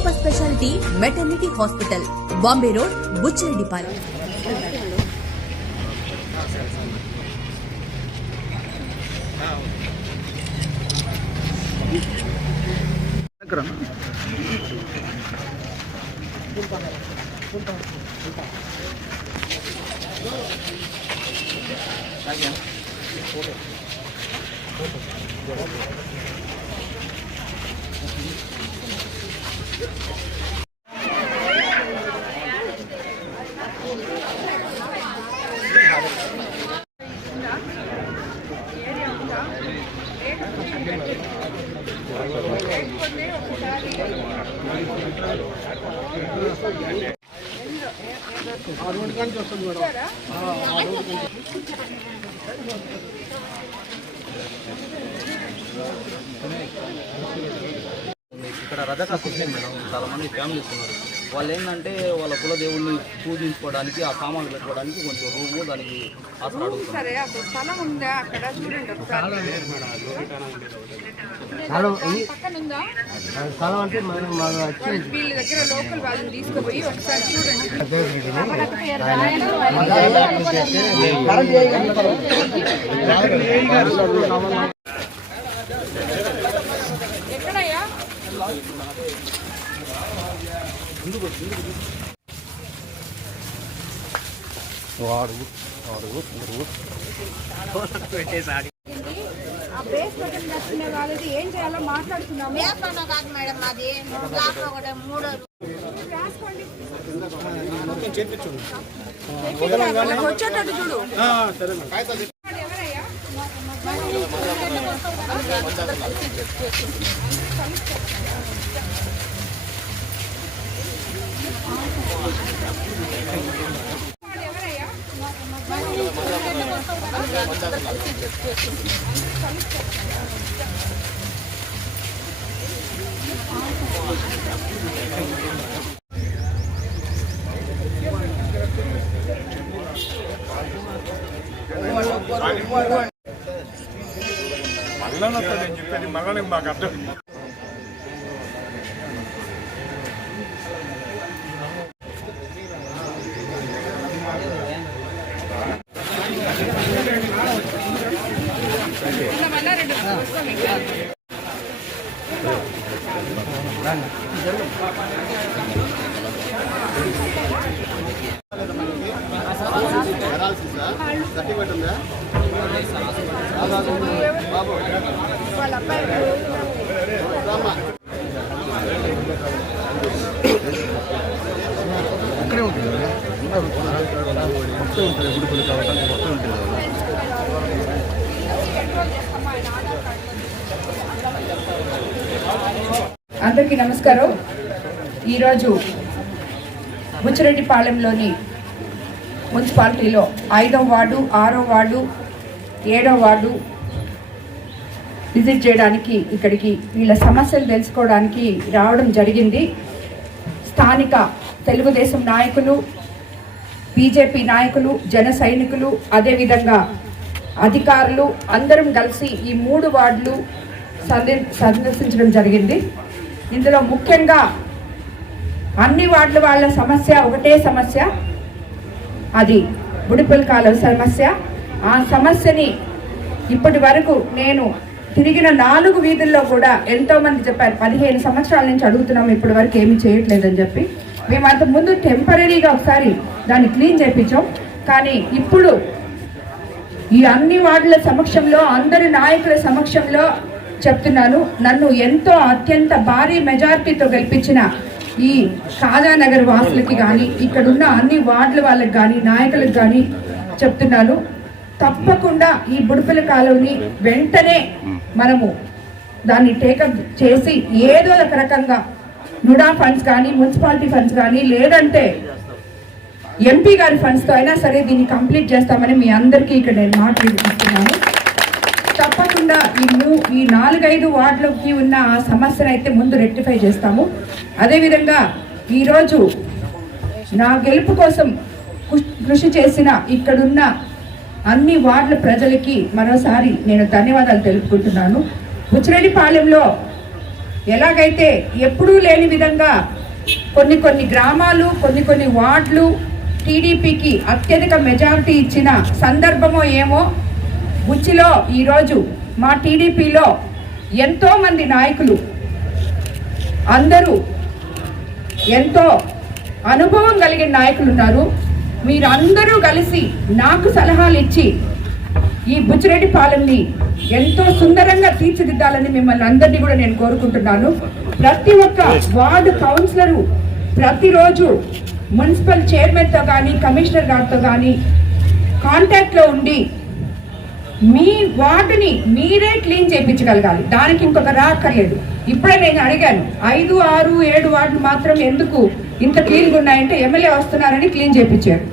super speciality maternity hospital Bombay road बुच्चरपाल Gracias. ఆరు గంటల నుంచి వస్తుంది మేడం. ఇక్కడ రథకాసు ఉంది మేడం చాలా మంది ఫ్యామిలీస్ ఉన్నారు. వాళ్ళు ఏంటంటే వాళ్ళ కుల దేవుణ్ణి పూజించుకోవడానికి ఆ సామాన్లు పెట్టుకోవడానికి కొంచెం రూము దానికి ఆసరా అడుగుతున్నారు సరే అప్పుడు స్థలం ఉందా అక్కడ? చూడండి ఒకసారి. పక్కన ఉందా? స్థలం అంటే మనం మన వచ్చి వాళ్ళ వీళ్ళ దగ్గర లోకల్ వాళ్ళని తీసుకుపోయి ఒకసారి చూడండి. ఆ బేస్ బటన్ నచ్చిన వాళ్ళది ఏం చేయాలో మాట్లాడుతున్నాము కాదు మేడం అది బ్లాక్ ఒకటి మూడు రాసుకోండి వచ్చేటట్టు చూడు. ఎవరయ్యా ఎవరయ్యా మల్లన్నతో నేను చెప్పేది మల్లన్నకి మాకు అర్థం వాళ్ళ అబ్బాయి అక్కడే ఉంటుంది మొత్తం ఉంటుంది గుడిపల్లి కాబట్టి మొత్తం ఉంటుంది అందరికీ నమస్కారం. ఈరోజు బుచ్చిరెడ్డిపాలెంలోని మున్సిపాలిటీలో ఐదో వార్డు ఆరో వార్డు ఏడో వార్డు విజిట్ చేయడానికి ఇక్కడికి వీళ్ళ సమస్యలు తెలుసుకోవడానికి రావడం జరిగింది. స్థానిక తెలుగుదేశం నాయకులు బీజేపీ నాయకులు జన సైనికులు అదేవిధంగా అధికారులు అందరం కలిసి ఈ మూడు వార్డులు సంద- సందర్శించడం జరిగింది. ఇందులో ముఖ్యంగా అన్ని వార్డుల వాళ్ళ సమస్య ఒకటే సమస్య. అది బుడిపల్ కాలువ సమస్య. ఆ సమస్యని ఇప్పటి వరకు నేను తిరిగిన నాలుగు వీధుల్లో కూడా ఎంతోమంది చెప్పారు పదిహేను సంవత్సరాల నుంచి అడుగుతున్నాం ఇప్పటి వరకు ఏమి చేయట్లేదని చెప్పి. మేము అంత ముందు టెంపరీగా ఒకసారి దాన్ని క్లీన్ చేయించాం కానీ ఇప్పుడు ఈ అన్ని వార్డుల సమక్షంలో అందరి నాయకుల సమక్షంలో చెప్తున్నాను నన్ను ఎంతో అత్యంత భారీ మెజారిటీతో గెలిపించిన ఈ కాదానగర్ వాసులకి కానీ ఇక్కడున్న అన్ని వార్డుల వాళ్ళకి కానీ నాయకులకు కానీ చెప్తున్నాను. తప్పకుండా ఈ బుడుపుల కాలువని వెంటనే మనము దాన్ని టేకప్ చేసి ఏదో ఒక రకంగా నుడా ఫండ్స్ కానీ మున్సిపాలిటీ ఫండ్స్ కానీ లేదంటే ఎంపీ గారి ఫండ్స్తో అయినా సరే దీన్ని కంప్లీట్ చేస్తామని మీ అందరికీ ఇక్కడ నేను మాట్లాడుతున్నాను. తప్పకుండా ఈ మూ- ఈ నాలుగైదు వార్డులకి ఉన్న ఆ సమస్యను అయితే ముందు రెక్టిఫై చేస్తాము. అదేవిధంగా ఈరోజు నా గెలుపు కోసం కృష్- కృషి చేసిన ఇక్కడున్న అన్ని వార్డుల ప్రజలకి మరోసారి నేను ధన్యవాదాలు తెలుపుకుంటున్నాను. బుచ్చిరెడ్డిపాలెంలో ఎలాగైతే ఎప్పుడూ లేని విధంగా కొన్ని కొన్ని గ్రామాలు కొన్ని కొన్ని వార్డులు టీడీపీకి అత్యధిక మెజారిటీ ఇచ్చిన సందర్భమో ఏమో బుచ్చిలో ఈరోజు మా టీడీపీలో ఎంతో మంది నాయకులు అందరూ ఎంతో అనుభవం కలిగిన నాయకులు ఉన్నారు. మీరందరూ కలిసి నాకు సలహాలు ఇచ్చి ఈ బుచ్చిరెడ్డి పాలెంని ఎంతో సుందరంగా తీర్చిదిద్దాలని మిమ్మల్ని అందరినీ కూడా నేను కోరుకుంటున్నాను. ప్రతి ఒక్క వార్డు కౌన్సిలరు ప్రతిరోజు మున్సిపల్ చైర్మన్తో కానీ కమిషనర్ గారితో కానీ కాంటాక్ట్లో ఉండి మీ వార్డుని మీరే క్లీన్ చేయించగలగాలి. దానికి ఇంకొక రాక్కర్లేదు ఇప్పుడే నేను అడిగాను ఐదు ఆరు ఏడు వార్డులు మాత్రం ఎందుకు ఇంత క్లీన్గా ఉన్నాయంటే ఎమ్మెల్యే వస్తున్నారని క్లీన్ చేయించారు.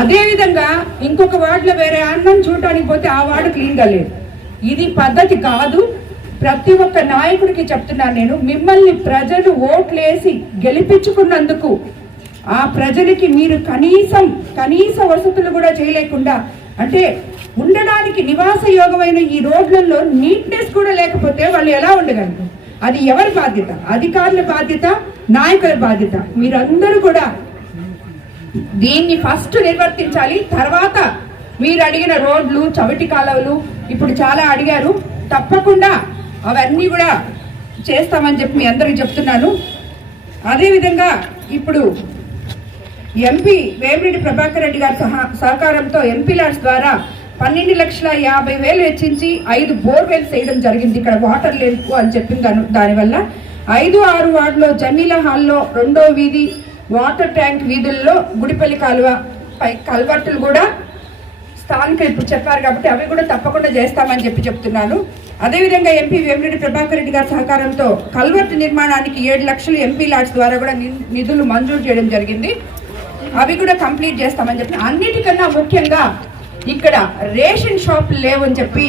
అదేవిధంగా ఇంకొక వార్డులో వేరే అన్నం చూడటానికి పోతే ఆ వార్డు క్లీన్గా లేదు. ఇది పద్ధతి కాదు. ప్రతి ఒక్క నాయకుడికి చెప్తున్నాను నేను మిమ్మల్ని ప్రజలు ఓట్లేసి గెలిపించుకున్నందుకు ఆ ప్రజలకి మీరు కనీసం కనీస వసతులు కూడా చేయలేకుండా అంటే ఉండడానికి నివాస యోగమైన ఈ రోడ్లలో నీట్నెస్ కూడా లేకపోతే వాళ్ళు ఎలా ఉండగలరు? అది ఎవరి బాధ్యత? అధికారుల బాధ్యత? నాయకుల బాధ్యత? మీరందరూ కూడా దీన్ని ఫస్ట్ నిర్వర్తించాలి. తర్వాత మీరు అడిగిన రోడ్లు చవిటి కాలువలు ఇప్పుడు చాలా అడిగారు. తప్పకుండా అవన్నీ కూడా చేస్తామని చెప్పి మీ అందరికి చెప్తున్నాను. అదేవిధంగా ఇప్పుడు ఎంపీ వేమిరెడ్డి ప్రభాకర్ రెడ్డి గారి సహా సహకారంతో ఎంపీ లాడ్స్ ద్వారా పన్నెండు లక్షల యాభై వేలు వెచ్చించి ఐదు బోర్వెల్స్ వేయడం జరిగింది. ఇక్కడ వాటర్ లేదు అని చెప్పింది దాని దానివల్ల ఐదు ఆరు వార్డులో జమీల హాల్లో రెండో వీధి వాటర్ ట్యాంక్ వీధుల్లో గుడిపల్లి కాలువ పై కల్వర్టులు కూడా స్థానిక ఇప్పుడు చెప్పారు కాబట్టి అవి కూడా తప్పకుండా చేస్తామని చెప్పి చెప్తున్నాను. అదేవిధంగా ఎంపీ వేమిరెడ్డి ప్రభాకర్ రెడ్డి గారి సహకారంతో కల్వర్టు నిర్మాణానికి ఏడు లక్షలు ఎంపీ లాడ్స్ ద్వారా కూడా ని- నిధులు మంజూరు చేయడం జరిగింది. అవి కూడా కంప్లీట్ చేస్తామని చెప్పి అన్నిటికన్నా ముఖ్యంగా ఇక్కడ రేషన్ షాపులు లేవని చెప్పి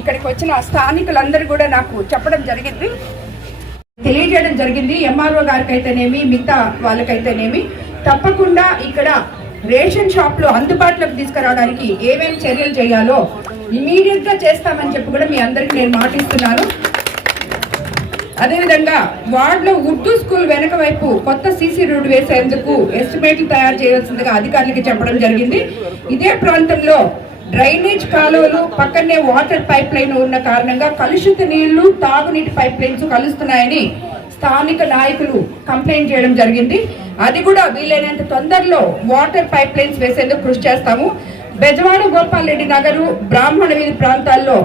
ఇక్కడికి వచ్చిన స్థానికులందరూ కూడా నాకు చెప్పడం జరిగింది. తెలియజేయడం జరిగింది. ఎంఆర్ఓ గారికి అయితేనేమి మిగతా వాళ్ళకైతేనేమి. తప్పకుండా ఇక్కడ రేషన్ షాప్లో అందుబాటులోకి తీసుకురావడానికి ఏమేమి చర్యలు చేయాలో ఇమీడియట్గా చేస్తామని చెప్పి కూడా మీ అందరికీ నేను మాటిస్తున్నాను. అదేవిధంగా వార్డులో ఉర్దూ స్కూల్ వెనక వైపు కొత్త సీసీ రోడ్డు వేసేందుకు ఎస్టిమేట్లు తయారు చేయవలసిందిగా అధికారులకి చెప్పడం జరిగింది. ఇదే ప్రాంతంలో డ్రైనేజ్ కాలువలు పక్కనే వాటర్ పైప్ లైన్ ఉన్న కారణంగా కలుషిత నీళ్ళు తాగునీటి పైప్ లైన్స్ కలుస్తున్నాయని స్థానిక నాయకులు కంప్లైంట్ చేయడం జరిగింది. అది కూడా వీలైనంత తొందరలో వాటర్ పైప్ లైన్స్ వేసేందుకు కృషి చేస్తాము. బెజవాడ గోపాల్ రెడ్డి నగరు బ్రాహ్మణ వీధి ప్రాంతాల్లో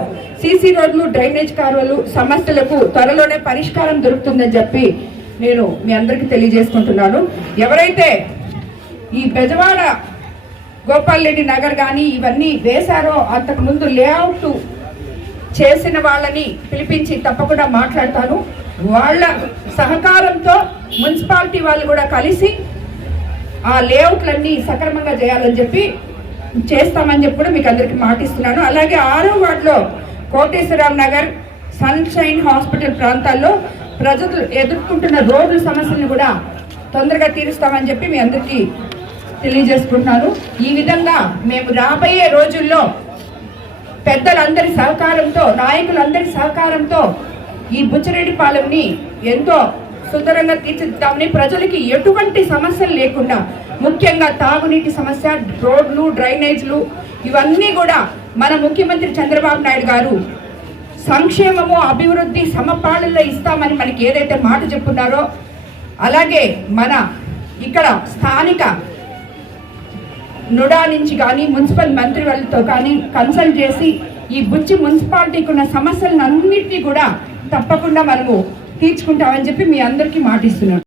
సీసీ రోడ్లు డ్రైనేజ్ కాలువలు సమస్యలకు త్వరలోనే పరిష్కారం దొరుకుతుందని చెప్పి నేను మీ అందరికీ తెలియజేసుకుంటున్నాను. ఎవరైతే ఈ బెజవాడ గోపాల్ రెడ్డి నగర్ కానీ ఇవన్నీ వేశారో అంతకు ముందు లేఅవుట్ చేసిన వాళ్ళని పిలిపించి తప్పకుండా మాట్లాడతాను. వాళ్ళ సహకారంతో మున్సిపాలిటీ వాళ్ళు కూడా కలిసి ఆ లేఅవుట్లన్నీ సక్రమంగా చేయాలని చెప్పి చేస్తామని చెప్పి కూడా మీకు అందరికీ మాటిస్తున్నాను. అలాగే ఆరో వార్డులో కోటేశ్వరరావు నగర్ సన్షైన్ హాస్పిటల్ ప్రాంతాల్లో ప్రజలు ఎదుర్కొంటున్న రోడ్ల సమస్యలను కూడా తొందరగా తీరుస్తామని చెప్పి మీ అందరికీ తెలియజేసుకుంటున్నాను. ఈ విధంగా మేము రాబోయే రోజుల్లో పెద్దలందరి సహకారంతో నాయకులందరి సహకారంతో ఈ బుచ్చిరెడ్డిపాలెంని ఎంతో సుందరంగా తీర్చిదిద్దామని ప్రజలకి ఎటువంటి సమస్యలు లేకుండా ముఖ్యంగా తాగునీటి సమస్య రోడ్లు డ్రైనేజ్లు ఇవన్నీ కూడా మన ముఖ్యమంత్రి చంద్రబాబు నాయుడు గారు సంక్షేమము అభివృద్ధి సమపాలనలో ఇస్తామని మనకి ఏదైతే మాట చెప్పున్నారో అలాగే మన ఇక్కడ స్థానిక నుడా నుంచి కానీ మున్సిపల్ మంత్రి వాళ్ళతో కానీ కన్సల్ట్ చేసి ఈ బుచ్చి మున్సిపాలిటీకి ఉన్న సమస్యలను అన్నింటినీ కూడా తప్పకుండా మనము తీర్చుకుంటామని చెప్పి మీ అందరికీ మాటిస్తున్నాను.